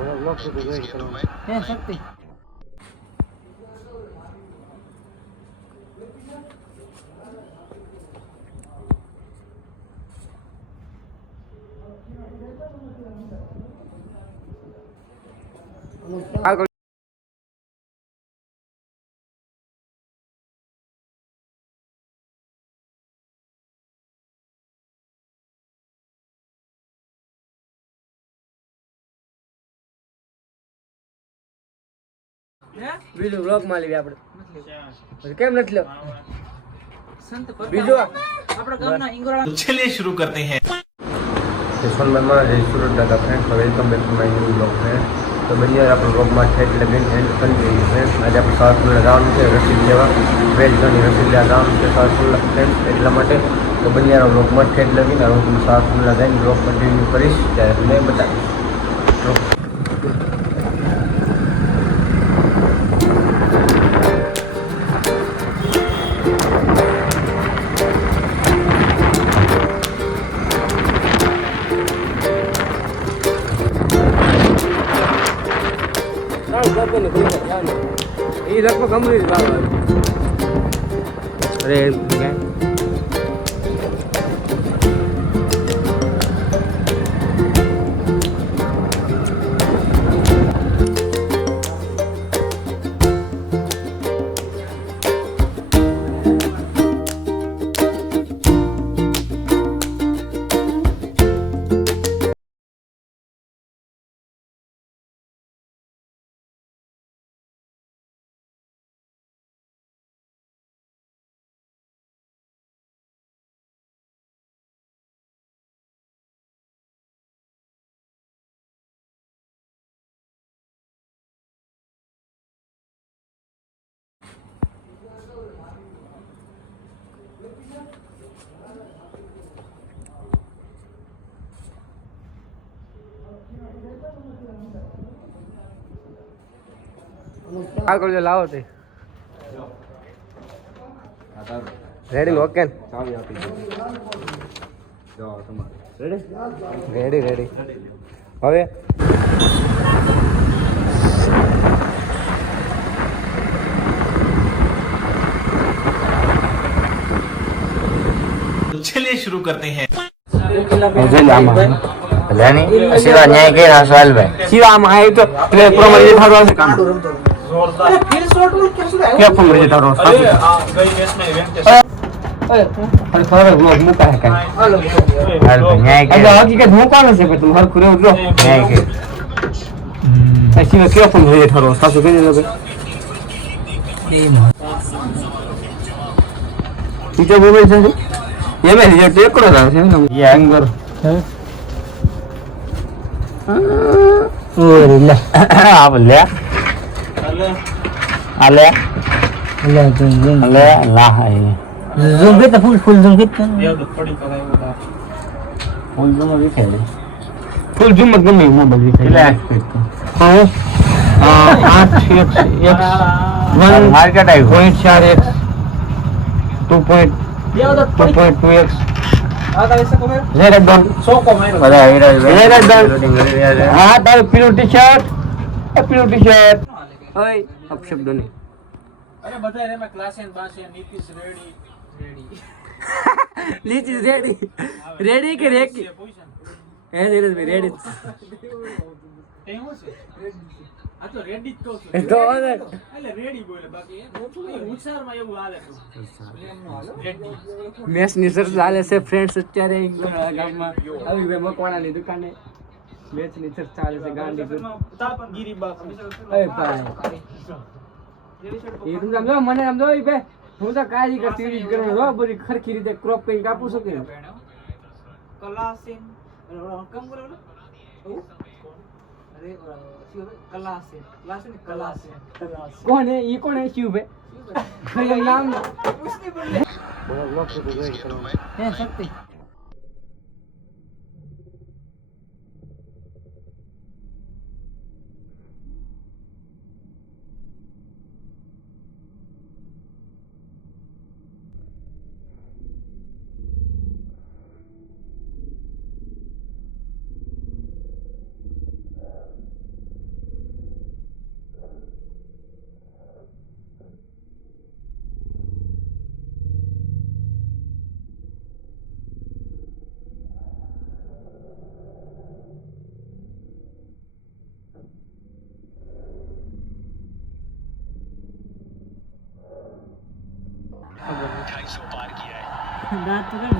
Blog સુધી જોઈ તમે હે શક્તિ આગળ બીજું વ્લોગ માં લેવી આપણે કેમ નથી લો બીજું આપણા ગામના ઇંગોરા चलिए शुरू करते हैं સોનભાઈ માં જય સુરત દાદા friend welcome back to my new blog friend તો બન્યા આપણો બ્લોગમાં ઠેઠ લગીને એન્ડ કરી દઈએ ફ્રેન્ડ આજે આપણે સાવરકુંડલા જવાનું છે રસીદ લેવા વેજ ઘણી રસીદ લેવા જવાનું છે સાવરકુંડલા ફ્રેન્ડ એટલા માટે તો બન્યા બ્લોગમાં ઠેઠ લગીને હું તમને સાવરકુંડલા જઈને બ્લોગ કન્ટિન્યુ કરીશ ત્યારે તમને બતાવીશ ये लगभग कमरी अरे क्या આગળ જો લાવો તે રેડી ઓકે ચાવી આપી દો જાઓ તમારે રેડી રેડી હવે चलिए शुरू करते हैं શિવા ન્યાય કે સવાલ ભાઈ શિવા આમ આય તો પ્રમાણે થારો આવશે કામ क्या फोन मुझे था रोज गई मैच में इवेंट के अरे खबर व्लॉग मुका है का હાલ ભાઈ ન્યાય કે अब हकीकत मुका नहीं से तुम हर खुरे उठो ન્યાય કે ऐसी में क्या फोन मुझे था रोज सासू के लोग ये मोबाइल से ये मैं रिजल्ट एक करो था है ना ये अंगर ओरे ले आप ले आले ले तुम आले ला है ज़ूम के तो फुल ज़ूम के ये तो पड़ी कराएगा फूल जो भी खेले फुल ज़ूम मत गमे मोबाइल भी ले हां 8x 1 market I 0.4x 2.2x ज़रा डन बड़ा हीरा ज़रा डन लोडिंग कर रहा है हां तार पीलो टी-शर्ट ओए अब शब्द नहीं अरे बता रे मैं क्लास एंड बास एंड नीतीश रेडी लीची रेडी रेडी के रेडी ए धीरज भाई रेडी टेमो से आ तो रेडी तो तो એટલે રેડી બોલે બાકી ઉચ્ચારમાં એવું હાલે તો રેડી મેસ ની સર ચાલે છે ફ્રેન્ડ્સ અત્યારે ગામમાં આવી ભાઈ મકવાણાની દુકાને મેચ ની સર ચાલે છે ગાંડી તાપગીરી બા એ ભાઈ એ તું સમજો મને સમજો એ ભાઈ હું તો કાજી કરતી રીત કરું રો બધી ખરખી રીતે ક્રોપ કરીને કાપું છું કે કલાસીન કમ કરો अरे क्लासेन क्लासेन क्लासेन कौन है ये कौन है शिव भाई ये नाम उसने बोले ब्लॉग से तो जोई है शक्ति દાંત તો કાઢ.